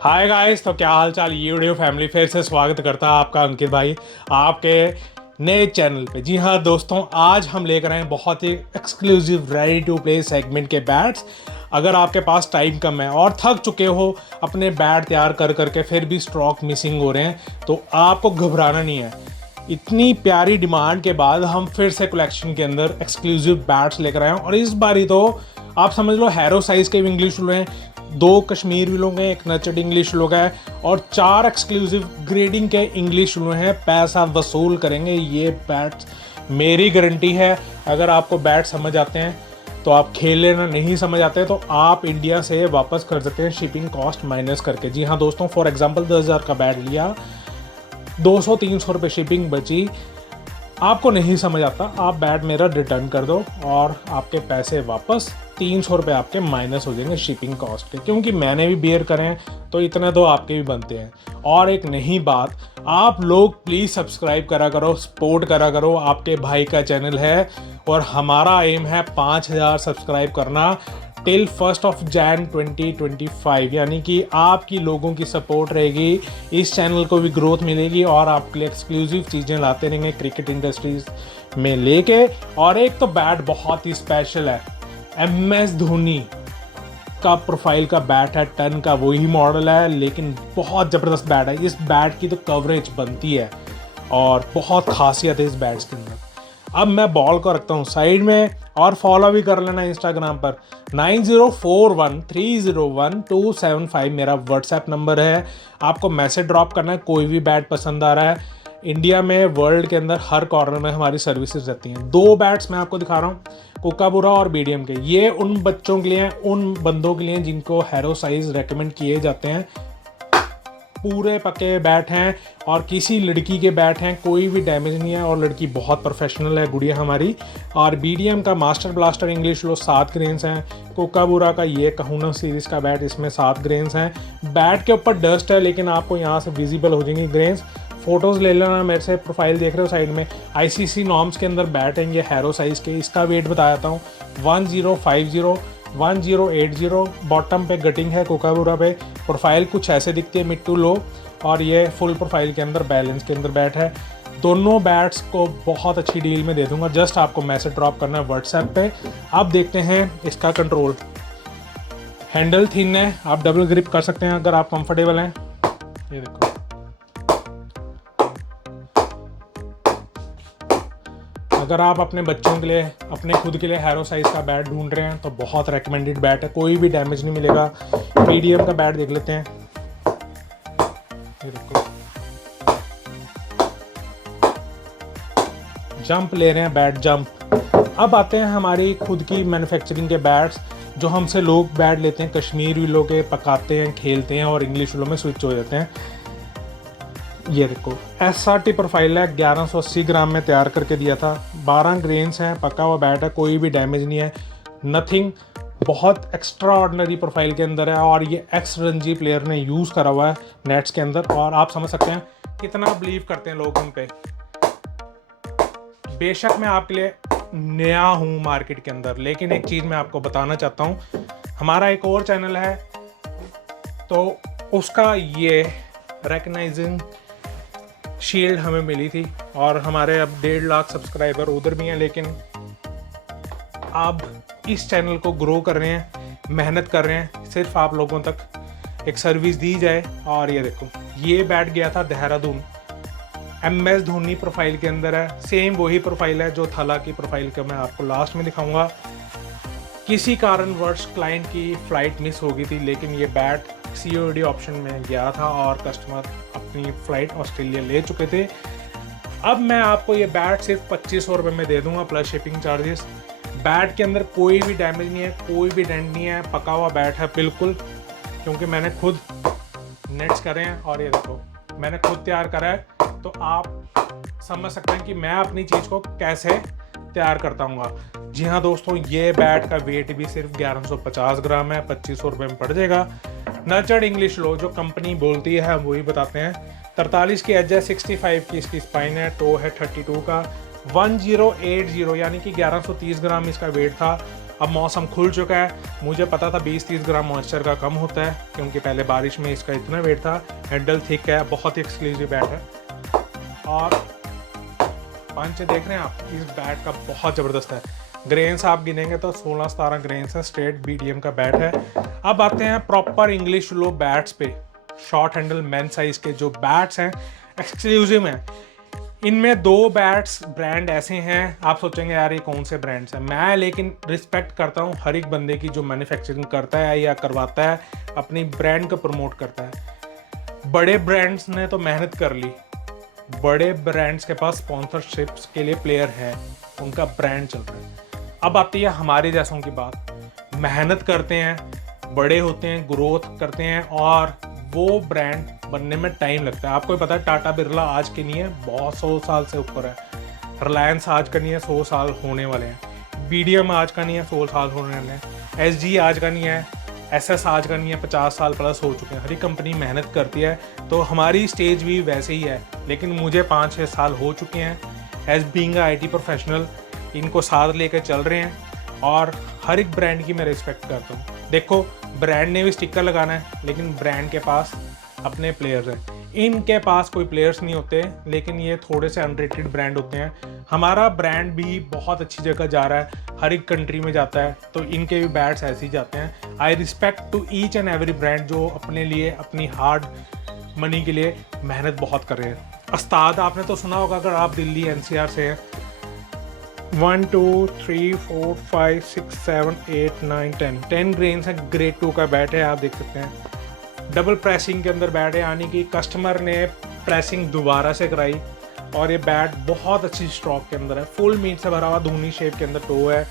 Hi guys, तो क्या हाल चाल। ये वीडियो फैमिली फेयर से स्वागत करता है आपका अंकित भाई आपके नए चैनल पे। जी हाँ दोस्तों, आज हम लेकर आए हैं बहुत ही exclusive ready to play segment के बैट्स। अगर आपके पास टाइम कम है और थक चुके हो अपने बैट तैयार कर करके फिर भी स्टॉक मिसिंग हो रहे हैं, तो आपको घबराना नहीं है। इतनी प्यारी डिमांड के बाद हम फिर से कलेक्शन के अंदर एक्सक्लूसिव बैट्स लेकर आए हैं। और इस बारी तो आप समझ लो हैरो साइज के भी इंग्लिश लोग हैं, 2 कश्मीर लोग हैं, एक नचट इंग्लिश लोग है और 4 एक्सक्लूसिव ग्रेडिंग के इंग्लिश लोग हैं। पैसा वसूल करेंगे ये बैट्स, मेरी गारंटी है। अगर आपको बैट समझ आते हैं तो आप खेल लेना, नहीं समझ आते तो आप इंडिया से वापस कर सकते हैं शिपिंग कॉस्ट माइनस करके। जी हाँ दोस्तों, फॉर एग्जांपल 10,000 का बैट लिया, 200-300 रुपये शिपिंग बची, आपको नहीं समझ आता, आप बैट मेरा रिटर्न कर दो और आपके पैसे वापस, 300 रुपये आपके माइनस हो जाएंगे शिपिंग कॉस्ट के। क्योंकि मैंने भी बेयर करे हैं तो इतने तो आपके भी बनते हैं। और एक नई बात, आप लोग प्लीज़ सब्सक्राइब करा करो, सपोर्ट करा करो, आपके भाई का चैनल है और हमारा एम है 5,000 सब्सक्राइब करना टिल 1 जैन 2025। यानी कि आपकी लोगों की सपोर्ट रहेगी, इस चैनल को भी ग्रोथ मिलेगी और आपके लिए एक्सक्लूसिव चीज़ें लाते रहेंगे क्रिकेट इंडस्ट्रीज में लेके। और एक तो बैट बहुत ही स्पेशल है, MS धोनी का प्रोफाइल का बैट है, टन का वही मॉडल है, लेकिन बहुत ज़बरदस्त बैट है। इस बैट की तो कवरेज बनती है और बहुत खासियत है इस बैट्स के अंदर। अब मैं बॉल को रखता हूँ साइड में और फॉलो भी कर लेना इंस्टाग्राम पर। 9041301275 मेरा व्हाट्सएप नंबर है। आपको मैसेज ड्रॉप करना है, कोई भी बैट पसंद आ रहा है। इंडिया में, वर्ल्ड के अंदर हर कॉर्नर में हमारी सर्विसेज रहती हैं। 2 बैट्स मैं आपको दिखा रहा हूँ, कोकाबुरा और BDM के। ये उन बच्चों के लिए हैं, उन बंदों के लिए जिनको हैरो साइज रेकमेंड किए जाते हैं। पूरे पक्के बैट हैं और किसी लड़की के बैट हैं, कोई भी डैमेज नहीं है और लड़की बहुत प्रोफेशनल है गुड़िया हमारी। और BDM का मास्टर ब्लास्टर इंग्लिश लो 7 ग्रेन्स हैं। कोकाबुरा का ये कहूना सीरीज़ का बैट, इसमें 7 ग्रेन्स हैं। बैट के ऊपर डस्ट है लेकिन आपको यहाँ से विजिबल हो जाएंगी ग्रेन्स। फोटोज़ ले लेना, मेरे से प्रोफाइल देख रहे हो साइड में। ICC नॉर्म्स के अंदर बैट हैं ये हैरो साइज़ के। इसका वेट बता देता हूँ, 1050 1080। बॉटम पे गटिंग है कोकाबुरा पे। प्रोफाइल कुछ ऐसे दिखती है, मिड टू लो, और ये फुल प्रोफाइल के अंदर बैलेंस के अंदर बैट है। दोनों बैट्स को बहुत अच्छी डील में दे दूंगा, जस्ट आपको मैसेज ड्रॉप करना है व्हाट्सएप पे। अब देखते हैं इसका कंट्रोल। हैंडल थिन है, आप डबल ग्रिप कर सकते हैं अगर आप कंफर्टेबल हैं। ये देखो, अगर आप अपने बच्चों के लिए, अपने खुद के लिए हैरो साइज का बैट ढूंढ रहे हैं तो बहुत रेकमेंडेड बैट है, कोई भी डैमेज नहीं मिलेगा। BDM का बैट देख लेते हैं। ये देखो, जंप ले रहे हैं बैट, जंप। अब आते हैं हमारी खुद की मैन्युफैक्चरिंग के बैट्स, जो हमसे लोग बैट लेते हैं, कश्मीरी लोग के, पकाते हैं, खेलते हैं और इंग्लिश लोग में स्विच हो जाते हैं। ये देखो, SRT प्रोफाइल है, 1180 ग्राम में तैयार करके दिया था। 12 ग्रेन्स हैं, पका हुआ बैट है, कोई भी डैमेज नहीं है, नथिंग। बहुत एक्स्ट्रा ऑर्डिनरी प्रोफाइल के अंदर है और ये एक्स रणजी प्लेयर ने यूज़ करा हुआ है नेट्स के अंदर। और आप समझ सकते हैं कितना बिलीव करते हैं लोग उन पे। बेशक मैं आपके लिए नया हूँ मार्केट के अंदर, लेकिन एक चीज़ मैं आपको बताना चाहता हूँ, हमारा एक और चैनल है तो उसका ये रिकग्नाइजिंग शील्ड हमें मिली थी और हमारे अब 1.5 लाख सब्सक्राइबर उधर भी हैं। लेकिन अब इस चैनल को ग्रो कर रहे हैं, मेहनत कर रहे हैं, सिर्फ आप लोगों तक एक सर्विस दी जाए। और ये देखो, ये बैट गया था देहरादून, MS धोनी प्रोफाइल के अंदर है। सेम वही प्रोफाइल है जो थला की प्रोफाइल का मैं आपको लास्ट में दिखाऊंगा। किसी कारणवश क्लाइंट की फ़्लाइट मिस हो गई थी, लेकिन ये बैट COD ऑप्शन में गया था और कस्टमर अपनी फ़्लाइट ऑस्ट्रेलिया ले चुके थे। अब मैं आपको ये बैट सिर्फ 2500 रुपये में दे दूंगा प्लस शिपिंग चार्जेस। बैट के अंदर कोई भी डैमेज नहीं है, कोई भी डेंट नहीं है, पका हुआ बैट है बिल्कुल, क्योंकि मैंने खुद नेट्स करे हैं और ये देखो मैंने खुद तैयार करा है। तो आप समझ सकते हैं कि मैं अपनी चीज़ को कैसे तैयार करता हूँ। जी हाँ दोस्तों, ये बैट का वेट भी सिर्फ 1150 ग्राम है, 2500 रुपये में पड़ जाएगा। नर्चर्ड इंग्लिश लो जो कंपनी बोलती है हम वही बताते हैं। 43 की एज है, 65 की इसकी स्पाइन है, टो है 32 का, 1080 यानी कि 1130 ग्राम इसका वेट था। अब मौसम खुल चुका है, मुझे पता था 20-30 ग्राम मॉइस्चर का कम होता है क्योंकि पहले बारिश में इसका इतना वेट था। हैंडल थिक है, बहुत ही एक्सक्लूसिव बैट है। और पंच देख रहे हैं आप, इस बैट का बहुत ज़बरदस्त है। ग्रेन्स आप गिनेंगे तो 16-17 ग्रेन्स है, स्ट्रेट BDM का बैट है। अब आते हैं प्रॉपर इंग्लिश लो बैट्स पे। शॉर्ट हैंडल मैन साइज़ के जो बैट्स हैं एक्सक्लूसिव हैं। इनमें 2 बैट्स ब्रांड ऐसे हैं, आप सोचेंगे यार ये कौन से ब्रांड्स हैं। मैं लेकिन रिस्पेक्ट करता हूँ हर एक बंदे की जो मैन्युफैक्चरिंग करता है या करवाता है, अपनी ब्रांड को प्रमोट करता है। बड़े ब्रांड्स ने तो मेहनत कर ली, बड़े ब्रांड्स के पास स्पॉन्सरशिप्स के लिए प्लेयर है, उनका ब्रांड चल रहा है। अब आती है हमारे जैसों की बात, मेहनत करते हैं, बड़े होते हैं, ग्रोथ करते हैं और वो ब्रांड बनने में टाइम लगता है। आपको पता है टाटा बिरला आज की नहीं है, बहुत 100 साल से ऊपर है। रिलायंस आज का नहीं है, 100 साल होने वाले हैं। BDM आज का नहीं है, 100 साल होने वाले हैं। SG आज का नहीं है, SS आज का नहीं है, 50 साल प्लस हो चुके हैं। हर एक कंपनी मेहनत करती है, तो हमारी स्टेज भी वैसे ही है। लेकिन मुझे 5-6 साल हो चुके हैं एज बीइंग IT प्रोफेशनल, इनको साथ लेकर चल रहे हैं और हर एक ब्रांड की मैं रिस्पेक्ट करता हूँ। देखो, ब्रांड ने भी स्टिकर लगाना है, लेकिन ब्रांड के पास अपने प्लेयर्स हैं। इनके पास कोई प्लेयर्स नहीं होते, लेकिन ये थोड़े से अनरेटेड ब्रांड होते हैं। हमारा ब्रांड भी बहुत अच्छी जगह जा रहा है, हर एक कंट्री में जाता है, तो इनके भी बैट्स ऐसे ही जाते हैं। I respect to each and every brand जो अपने लिए, अपनी हार्ड मनी के लिए मेहनत बहुत कर रहे हैं। उस्ताद आपने तो सुना होगा अगर आप दिल्ली NCR से हैं। 1 2 3 4 5 6 7 8 9 10 ग्रेन्स है, ग्रेड 2 का बैट है, आप देख सकते हैं। डबल प्रेसिंग के अंदर बैट है, यानी कि कस्टमर ने प्रेसिंग दोबारा से कराई और ये बैट बहुत अच्छी स्ट्रोक के अंदर है। फुल मीट से भरा हुआ धूनी शेप के अंदर टो है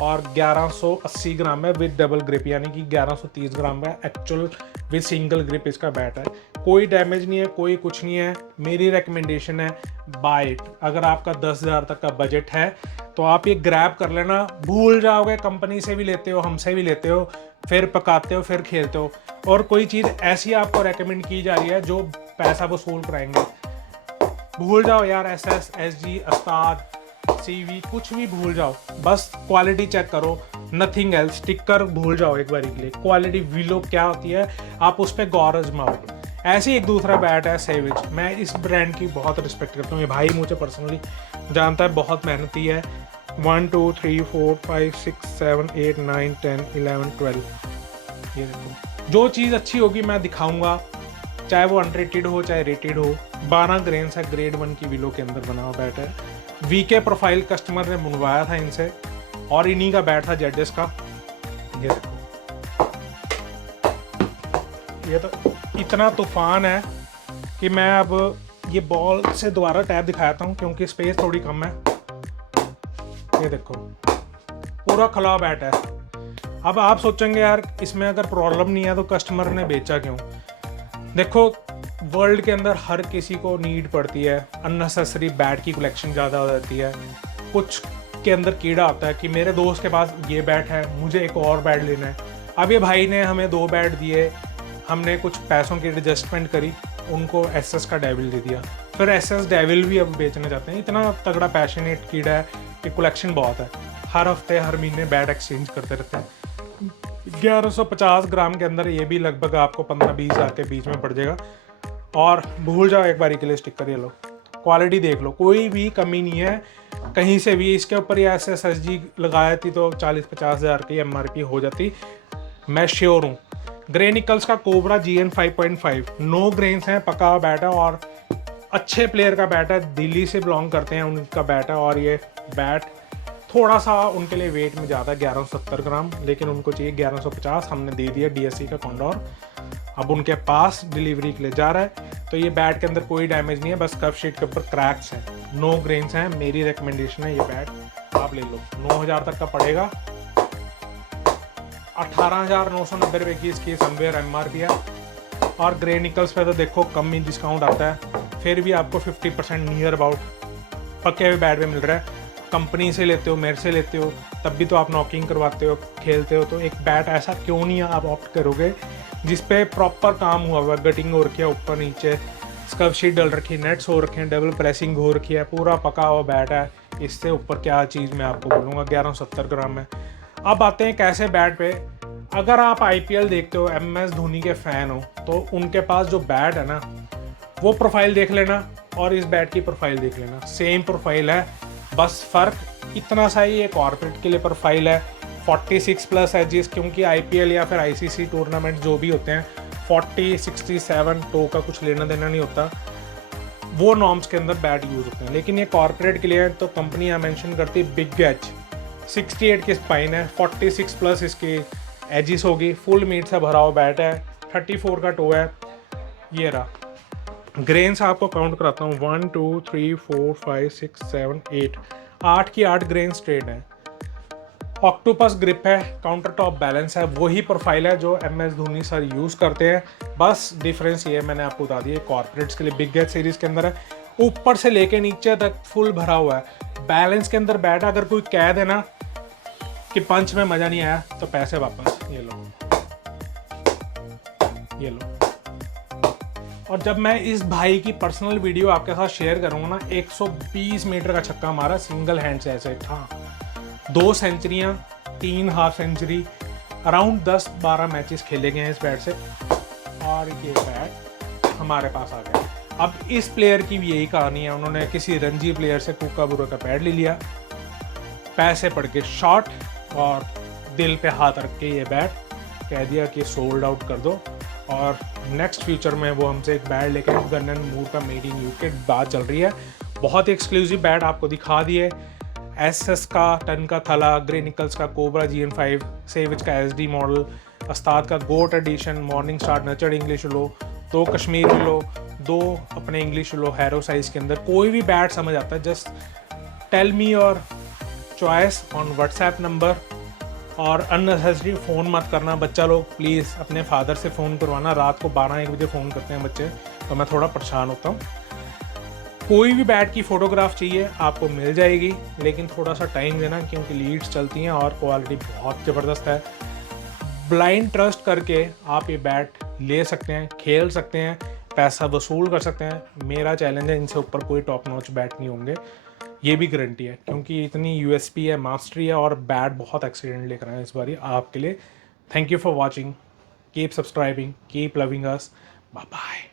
और 1180 ग्राम है विद डबल ग्रिप, यानी कि 1130 ग्राम है एक्चुअल विद सिंगल ग्रिप इसका बैट है। कोई डैमेज नहीं है, कोई कुछ नहीं है। मेरी रिकमेंडेशन है बाय इट। अगर आपका 10,000 तक का बजट है तो आप ये ग्रैब कर लेना, भूल जाओगे। कंपनी से भी लेते हो, हमसे भी लेते हो, फिर पकाते हो, फिर खेलते हो, और कोई चीज़ ऐसी आपको रेकमेंड की जा रही है जो पैसा वसूल कराएंगे। भूल जाओ यार, SS SG उस्ताद CV कुछ भी भूल जाओ, बस क्वालिटी चेक करो, नथिंग एल्स। स्टिकर भूल जाओ एक बार के लिए, क्वालिटी विलो क्या होती है आप उस पर गौर आजमाओ। ऐसे ही एक दूसरा बैट है सेविज, मैं इस ब्रांड की बहुत रिस्पेक्ट करता हूँ। ये भाई मुझे पर्सनली जानता है, बहुत मेहनती है। 1 2 3 4 5 6 7 8 9 10 11 12। ये देखो, जो चीज़ अच्छी होगी मैं दिखाऊंगा, चाहे वो अनरेटेड हो चाहे रेटेड हो। 12 ग्रेन्स है, ग्रेड 1 की विलो के अंदर बना हुआ बैट है। VK प्रोफाइल कस्टमर ने बनवाया था इनसे और इन्हीं का बैट था जजेस का। ये देखो, ये तो इतना तूफान है कि मैं अब ये बॉल से दोबारा टैप दिखाता हूँ क्योंकि स्पेस थोड़ी कम है। ये देखो, पूरा खुला बैट है। अब आप सोचेंगे यार इसमें अगर प्रॉब्लम नहीं है तो कस्टमर ने बेचा क्यों। देखो, वर्ल्ड के अंदर हर किसी को नीड पड़ती है, अननेसेसरी बैट की कलेक्शन ज़्यादा हो जाती है। कुछ के अंदर कीड़ा होता है कि मेरे दोस्त के पास ये बैट है, मुझे एक और बैट लेना है। अब ये भाई ने हमें 2 बैट दिए, हमने कुछ पैसों की एडजस्टमेंट करी, उनको SS का डेविल दे दिया, फिर SS डेविल भी अब बेचना चाहते हैं। इतना तगड़ा पैशनेट कीड़ा है कि कलेक्शन बहुत है। हर हफ्ते हर महीने बैट एक्सचेंज करते रहते हैं। 1150 ग्राम के अंदर ये भी लगभग आपको 15-20 हज़ार के बीच में पड़ जाएगा। और भूल जाओ एक बारी के लिए स्टिकर, ये लो, क्वालिटी देख लो, कोई भी कमी नहीं है कहीं से भी। इसके ऊपर ये SS SG लगाई थी तो 40-50 हज़ार की MRP हो जाती, मैं श्योर हूँ। ग्रे निकल्स का कोबरा GN 5.5 नो ग्रेन्स है, पका हुआ बैट है और अच्छे प्लेयर का बैट है, दिल्ली से बिलोंग करते हैं उनका बैट है। और ये बैट थोड़ा सा उनके लिए वेट में ज़्यादा है, 1170 ग्राम, लेकिन उनको चाहिए 1150। हमने दे दिया DSC का कॉन्डोर, अब उनके पास डिलीवरी के लिए जा रहा है। तो ये बैट के अंदर कोई डैमेज नहीं है, बस कप शीट के ऊपर क्रैक्स हैं, नो ग्रेन्स हैं। मेरी रिकमेंडेशन है ये बैट आप ले लो, 9,000 तक का पड़ेगा। 18,990 रुपये की इसकी समवेयर MRP है। और ग्रे निकल्स पे तो देखो कम ही डिस्काउंट आता है, फिर भी आपको 50% नियर अबाउट पके हुए बैट में मिल रहा है। कंपनी से लेते हो, मेरे से लेते हो, तब भी तो आप नॉकिंग करवाते हो, खेलते हो, तो एक बैट ऐसा क्यों नहीं आप ऑप्ट करोगे जिस पे प्रॉपर काम हुआ हुआ, गटिंग हो रखी है ऊपर नीचे, स्कर्व शीट डल रखी है, नेट्स हो रखे हैं, डबल प्रेसिंग हो रखी है, पूरा पका हुआ बैट है। इससे ऊपर क्या चीज़ मैं आपको बोलूँगा। 1170 ग्राम है। अब आते हैं कैसे बैट पे। अगर आप आईपीएल देखते हो, एमएस धोनी के फ़ैन हो, तो उनके पास जो बैट है ना, वो प्रोफाइल देख लेना और इस बैट की प्रोफाइल देख लेना, सेम प्रोफाइल है। बस फ़र्क इतना सा ही, ये कॉर्पोरेट के लिए प्रोफाइल है 46 प्लस एजेस, क्योंकि आईपीएल या फिर आईसीसी टूर्नामेंट जो भी होते हैं 40 67 टो का कुछ लेना देना नहीं होता, वो नॉर्म्स के अंदर बैट यूज़ होते हैं। लेकिन ये कॉर्पोरेट के लिए है, तो कंपनी यहाँ मेंशन करती है बिग एज। 68 की स्पाइन है, 46 प्लस इसकी एजिस होगी, फुल मीट से भरा हुआ बैट है, 34 का टो है। ये रहा ग्रेन्स, आपको काउंट कराता हूँ 1 2 3 4 5 6 7 8, 8 की 8 ग्रेन स्ट्रेट है। ऑक्टोपस ग्रिप है, काउंटर टॉप बैलेंस है, वही प्रोफाइल है जो एमएस धोनी सर यूज़ करते हैं। बस डिफरेंस ये मैंने आपको बता दिया, कॉर्पोरेट्स के लिए बिग गेट सीरीज़ के अंदर है, ऊपर से लेके नीचे तक फुल भरा हुआ है। बैलेंस के अंदर बैट, अगर कोई कह देना कि पंच में मज़ा नहीं आया तो पैसे वापस, ये लो, ये लो। और जब मैं इस भाई की पर्सनल वीडियो आपके साथ शेयर करूँगा ना, 120 मीटर का छक्का मारा सिंगल हैंड से, ऐसे था 2 सेंचुरियाँ 3 हाफ सेंचुरी, अराउंड 10-12 मैचेस खेले गए हैं इस बैट से, और ये बैट हमारे पास आ गया। अब इस प्लेयर की भी यही कहानी है, उन्होंने किसी रणजी प्लेयर से कूकाबुरा का बैट ले लिया, पैसे पड़ के शॉट, और दिल पे हाथ रख के ये बैट कह दिया कि सोल्ड आउट कर दो। और नेक्स्ट फ्यूचर में वो हमसे एक बैट लेके गन एंड मूर का मेड इन यूके बात चल रही है। बहुत ही एक्सक्लूसिव बैट आपको दिखा दिए, एसएस का टन का थला, ग्रे निकल्स का कोबरा GN5, सेविज का SD मॉडल, उस्ताद का गोट एडिशन, मॉर्निंग स्टार नचर्ड इंग्लिश लो, 2 कश्मीरी लो, 2 अपने इंग्लिश लो हैरो साइज़ के अंदर। कोई भी बैट समझ आता है, just tell me your choice on WhatsApp number. और अननेसेसरी फ़ोन मत करना बच्चा लोग, प्लीज़ अपने फादर से फ़ोन करवाना, रात को 12-1 बजे फ़ोन करते हैं बच्चे, तो मैं थोड़ा परेशान होता हूँ। कोई भी बैट की फ़ोटोग्राफ चाहिए आपको मिल जाएगी, लेकिन थोड़ा सा टाइम देना, क्योंकि लीड्स चलती हैं और क्वालिटी बहुत ज़बरदस्त है। ब्लाइंड ट्रस्ट करके आप ये बैट ले सकते हैं, खेल सकते हैं, पैसा वसूल कर सकते हैं। मेरा चैलेंज है, इनसे ऊपर कोई टॉप नॉच बैट नहीं होंगे, ये भी गारंटी है, क्योंकि इतनी यूएसपी है, मास्टरी है, और बैट बहुत एक्सीडेंट लेकर आए इस बारी आपके लिए। Thank you for watching, keep subscribing, keep loving us, bye bye.